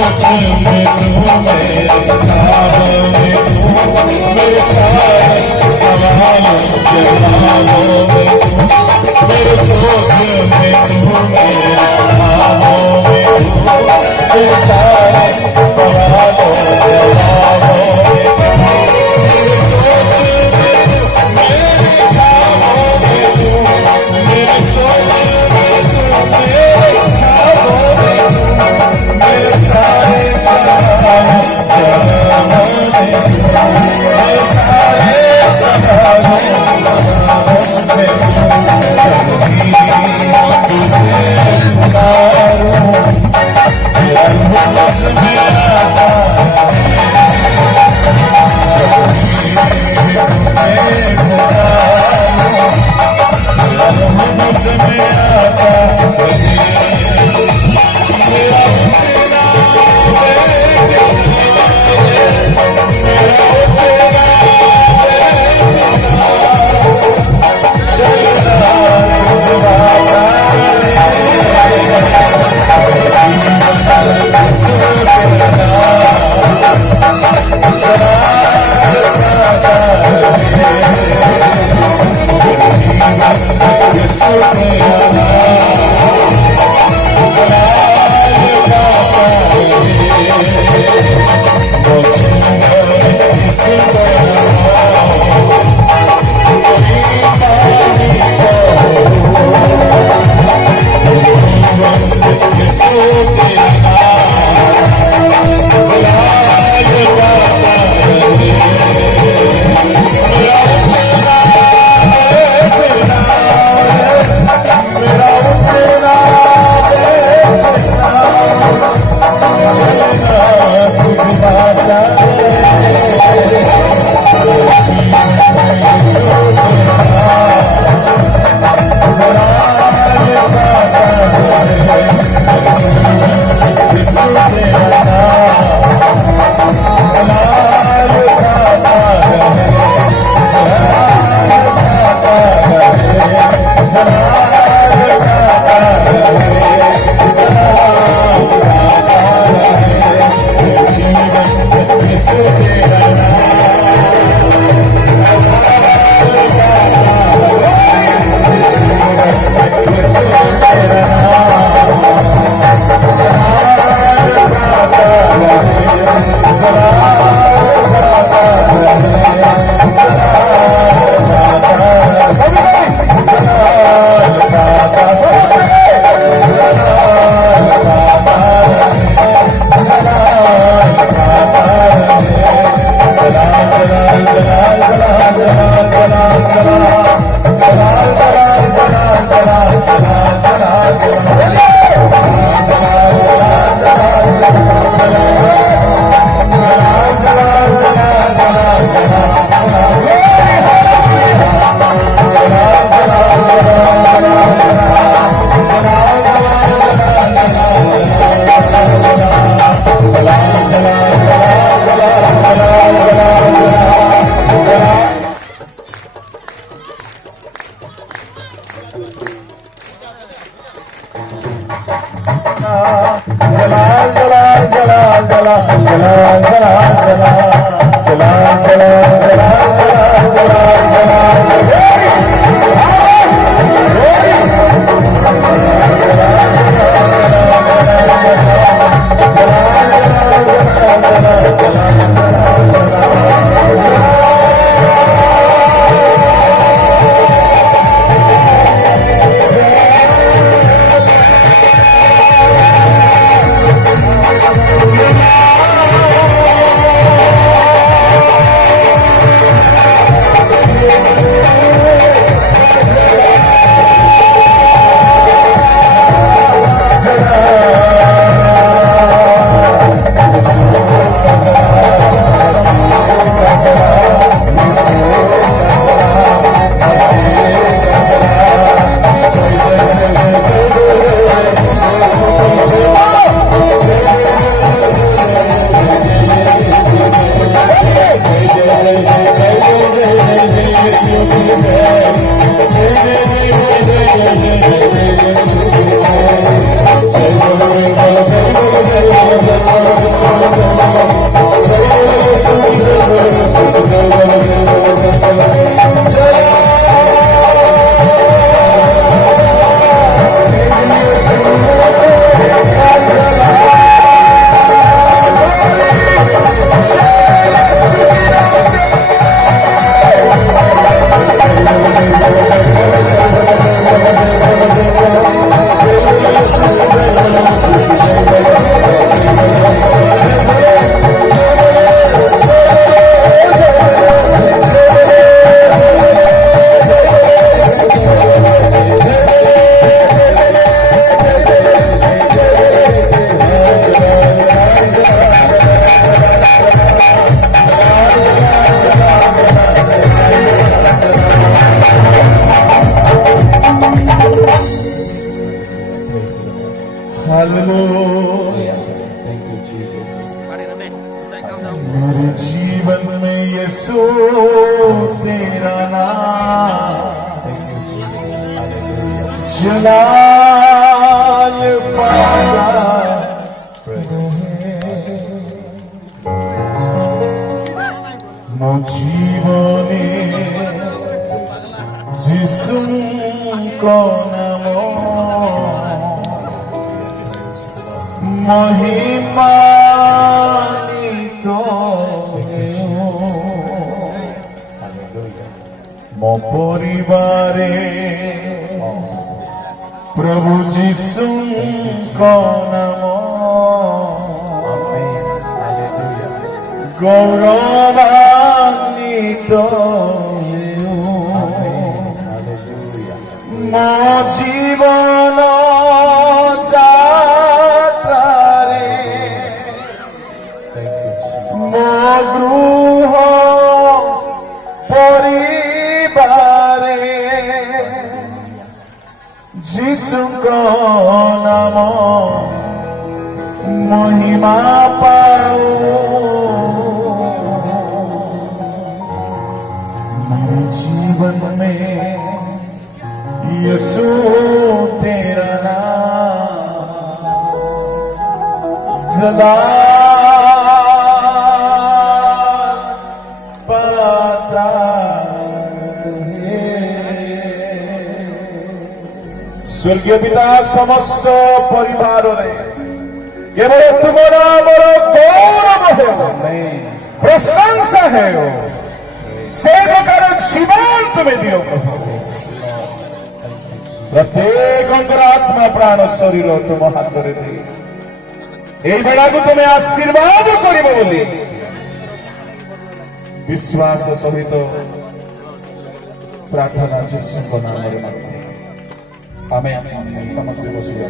सोच में तू, मेरे ख्वाबों में तू, मेरे सारे सवालों जवाबों में तू, मेरे सोच में तू, मेरे ख्वाबों में तू, मेरे सारे सवालों जवाबों में तू, मेरे सोच में तू, मेरे ख्वाबों में तू, मेरे सोच में तू, मेरे ख्वाबों में तू, मेरे सारे सवालों जवाबों में तू, मेरे सारे सवालों जवाबों में तू, यीशु तेरा नाम जलाल पाया मो जीवने जिसुको नाम महिमान्वित मो परिवारे प्रभु जिसुको नाम गौरवान्वित मो जीवन जात्रारे मो गृह परिवारे जिसुको नाम महिमा पाओ मेरे जीवन में यीशु तेरा नाम जलाल पाता है। स्वर्गीय पिता समस्त परिवार केवल तुम्हारा बड़ा गौरव है प्रशंसा है सेवकर जीवन तुम्हें दियो प्रत्येक आत्मा प्राण शरीर तुम हाथ दे এই বেড়াକୁ তুমি আশীর্বাদ করিব বলি विश्वास सहित प्रार्थना जिसुଙ୍କ नामରେ आमेन। समस्त बसिया